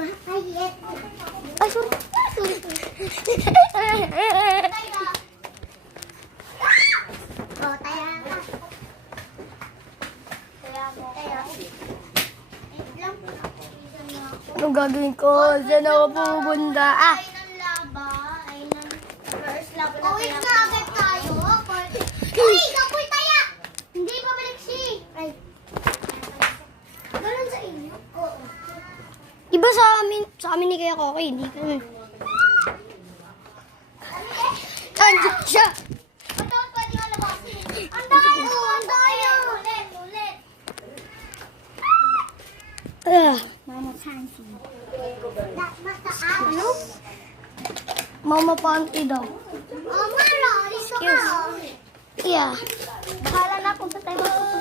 Bakit? Ay, sorry. Sorry. Oh, taya ka. Taya mo. Taya. Wait lang. Anong gagawin ko? Saan ako pupunta? Ah! Ay, ng laba. Ay, ng first laba na wait na agad tayo. Uy, kapoy taya! Hindi pa balik si. Ay. Ganun sa inyo? Oo. Iba sa amin ni Kaya Koki, hindi kami. Andiyan siya! Ba't pwede nga labasin? Ang tayo! Ang tayo! Ulit, ulit. Mama Fancy. Ano? Mama Panty daw. Oh, Mara, dito ka. Yeah. Bahala na kung saan tayo magpupunta.